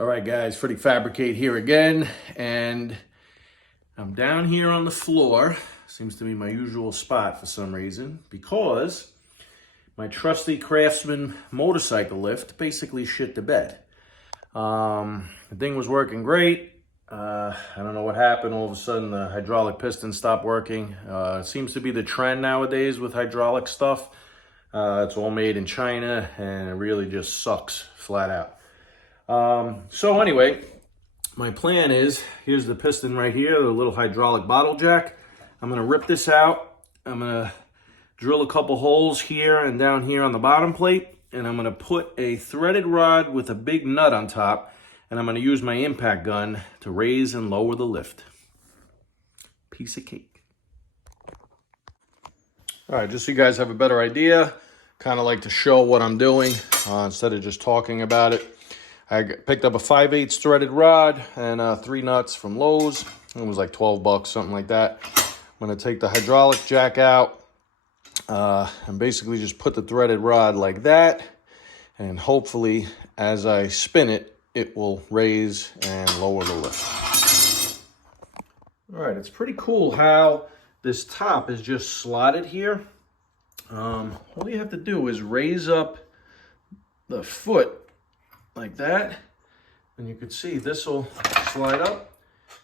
All right, guys, Freddie Fabricate here again, and I'm down here on the floor. Seems to be my usual spot for some reason, because my trusty Craftsman motorcycle lift basically shit the bed. The thing was working great. I don't know what happened. All of a sudden, the hydraulic piston stopped working. It seems to be the trend nowadays with hydraulic stuff. It's all made in China, and it really just sucks flat out. So anyway, my plan is, here's the piston right here, the little hydraulic bottle jack. I'm going to rip this out. I'm going to drill a couple holes here and down here on the bottom plate. And I'm going to put a threaded rod with a big nut on top. And I'm going to use my impact gun to raise and lower the lift. Piece of cake. All right, just so you guys have a better idea, kind of like to show what I'm doing instead of just talking about it. I picked up a 5/8 threaded rod and 3 nuts from Lowe's. It was like 12 bucks, something like that. I'm going to take the hydraulic jack out and basically just put the threaded rod like that. And hopefully, as I spin it, it will raise and lower the lift. All right, it's pretty cool how this top is just slotted here. All you have to do is raise up the foot like that, and you can see this will slide up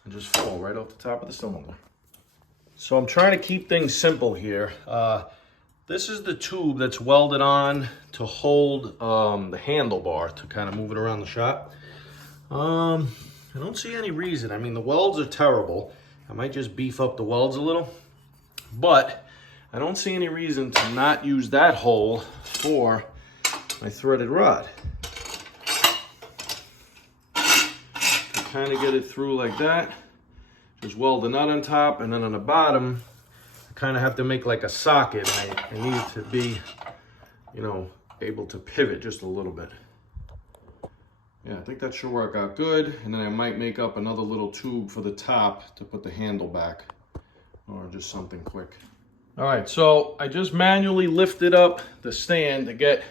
and just fall right off the top of the cylinder. So I'm trying to keep things simple here. This is the tube that's welded on to hold the handlebar to kind of move it around the shop. I don't see any reason. I mean, the welds are terrible. I might just beef up the welds a little, but I don't see any reason to not use that hole for my threaded rod. Kind of get it through like that. Just weld the nut on top, and then on the bottom, I kind of have to make like a socket. I need it to be, able to pivot just a little bit. Yeah, I think that should work out good. And then I might make up another little tube for the top to put the handle back, or just something quick. All right, so I just manually lifted up the stand to get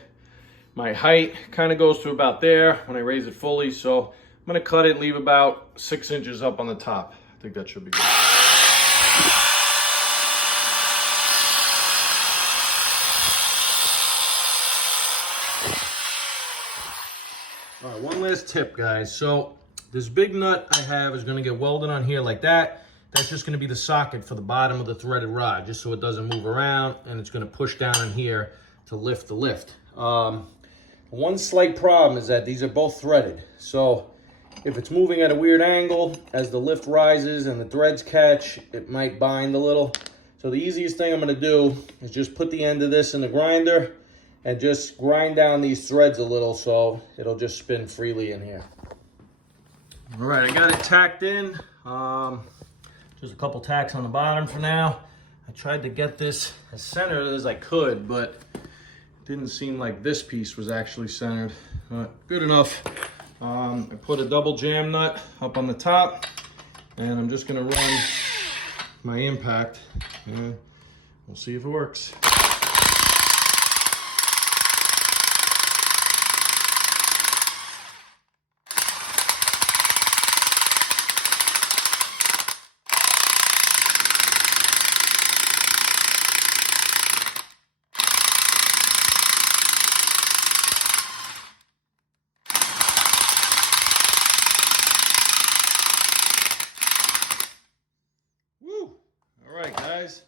my height. Kind of goes to about there when I raise it fully. So I'm going to cut it, leave about 6 inches up on the top. I think that should be good. All right, one last tip, guys. So this big nut I have is going to get welded on here like that. That's just going to be the socket for the bottom of the threaded rod, just so it doesn't move around, and it's going to push down in here to lift the lift. One slight problem is that these are both threaded. So if it's moving at a weird angle, as the lift rises and the threads catch, it might bind a little. So the easiest thing I'm going to do is just put the end of this in the grinder and just grind down these threads a little so it'll just spin freely in here. All right, I got it tacked in. Just a couple tacks on the bottom for now. I tried to get this as centered as I could, but it didn't seem like this piece was actually centered. Good enough. I put a double jam nut up on the top, and I'm just going to run my impact, and we'll see if it works. Guys,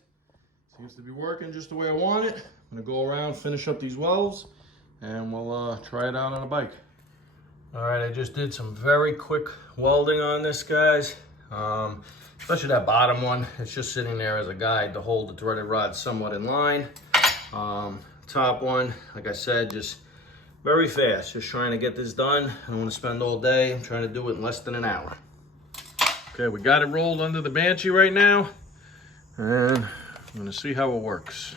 seems to be working just the way I want it. I'm gonna go around, finish up these welds, and we'll try it out on a bike. All right, I just did some very quick welding on this, guys. Especially that bottom one. It's just sitting there as a guide to hold the threaded rod somewhat in line. Top one, like I said, just very fast. Just trying to get this done. I don't want to spend all day. I'm trying to do it in less than an hour. Okay, we got it rolled under the Banshee right now. And I'm going to see how it works.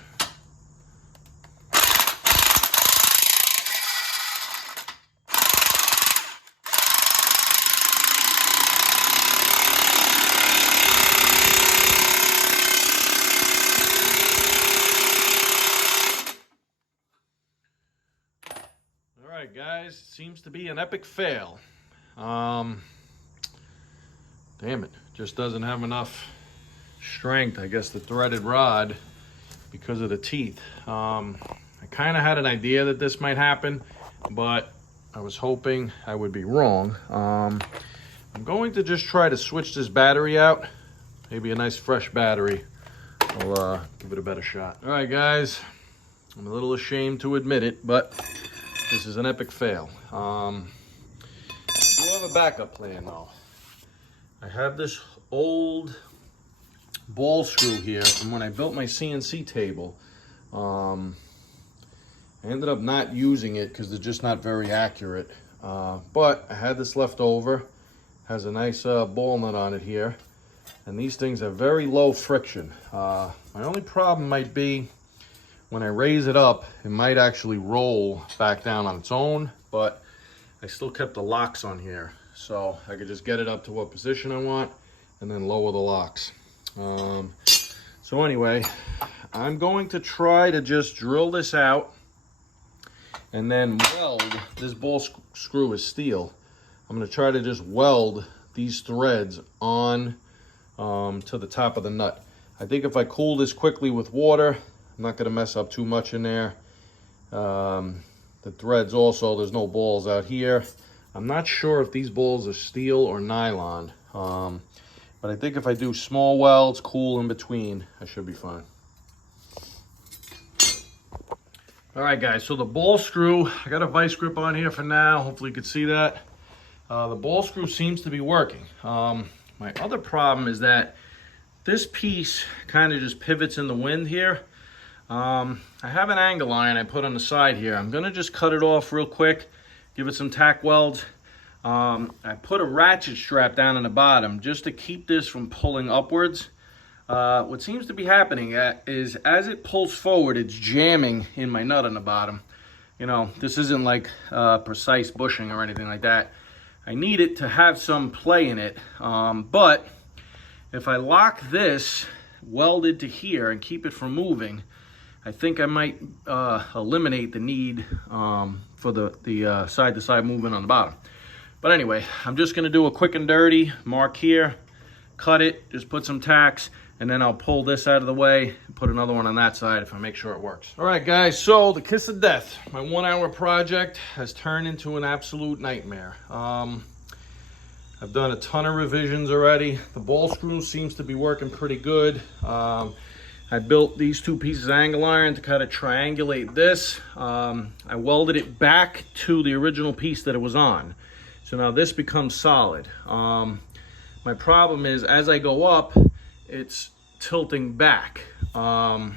All right, guys, seems to be an epic fail. Damn it, just doesn't have enough strength. I guess the threaded rod, because of the teeth. I kind of had an idea that this might happen, but I was hoping I would be wrong. I'm going to just try to switch this battery out. Maybe a nice fresh battery will give it a better shot. All right, guys, I'm a little ashamed to admit it, but this is an epic fail. I do have a backup plan though. I have this old ball screw here from when I built my CNC table. I ended up not using it because they're just not very accurate. But I had this left over. Has a nice ball nut on it here. And these things have very low friction. My only problem might be when I raise it up, it might actually roll back down on its own, but I still kept the locks on here. So I could just get it up to what position I want and then lower the locks. So anyway, I'm going to try to just drill this out and then weld. This ball screw is steel. I'm going to try to just weld these threads on to the top of the nut. I think if I cool this quickly with water, I'm not going to mess up too much in there. The threads also, there's no balls out here. I'm not sure if these balls are steel or nylon. But I think if I do small welds, cool in between, I should be fine. All right, guys, so the ball screw, I got a vice grip on here for now. Hopefully you can see that. The ball screw seems to be working. My other problem is that this piece kind of just pivots in the wind here. I have an angle iron I put on the side here. I'm gonna just cut it off real quick, give it some tack welds. I put a ratchet strap down in the bottom just to keep this from pulling upwards. What seems to be happening is as it pulls forward, it's jamming in my nut on the bottom. You know, this isn't like precise bushing or anything like that. I need it to have some play in it, but if I lock this welded to here and keep it from moving, I think I might eliminate the need for the side-to-side movement on the bottom. But anyway, I'm just gonna do a quick and dirty mark here, cut it, just put some tacks, and then I'll pull this out of the way and put another one on that side if I make sure it works. All right, guys, so the kiss of death, my 1 hour project has turned into an absolute nightmare. I've done a ton of revisions already. The ball screw seems to be working pretty good. I built these two pieces of angle iron to kind of triangulate this. I welded it back to the original piece that it was on. So now this becomes solid. My problem is as I go up, it's tilting back. I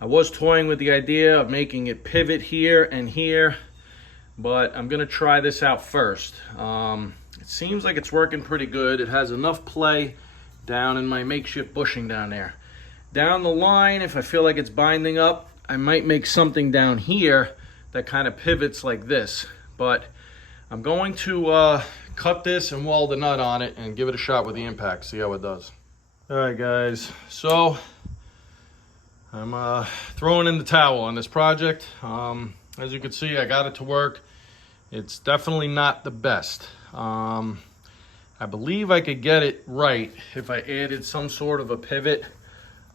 was toying with the idea of making it pivot here and here, but I'm gonna try this out first. It seems like it's working pretty good. It has enough play down in my makeshift bushing down there. Down the line, if I feel like it's binding up, I might make something down here that kind of pivots like this. But I'm going to cut this and weld a nut on it and give it a shot with the impact, see how it does. All right, guys, so I'm throwing in the towel on this project. As you can see, I got it to work. It's definitely not the best. I believe I could get it right if I added some sort of a pivot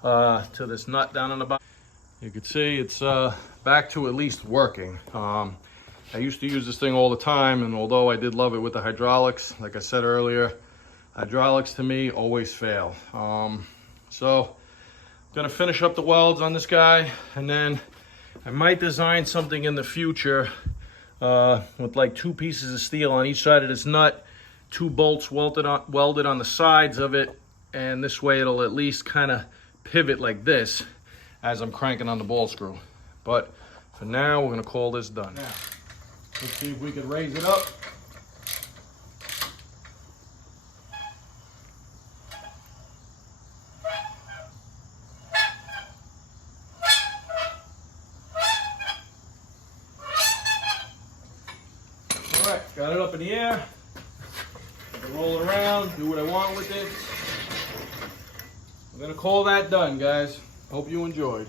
to this nut down on the bottom. You can see it's back to at least working. I used to use this thing all the time, and although I did love it with the hydraulics, like I said earlier, hydraulics to me always fail. So I'm gonna finish up the welds on this guy, and then I might design something in the future with like 2 pieces of steel on each side of this nut, 2 bolts welded on the sides of it, and this way it'll at least kind of pivot like this as I'm cranking on the ball screw. But for now, we're gonna call this done. Now, let's see if we can raise it up. All right, got it up in the air. I can roll it around, do what I want with it. I'm gonna call that done, guys. Hope you enjoyed.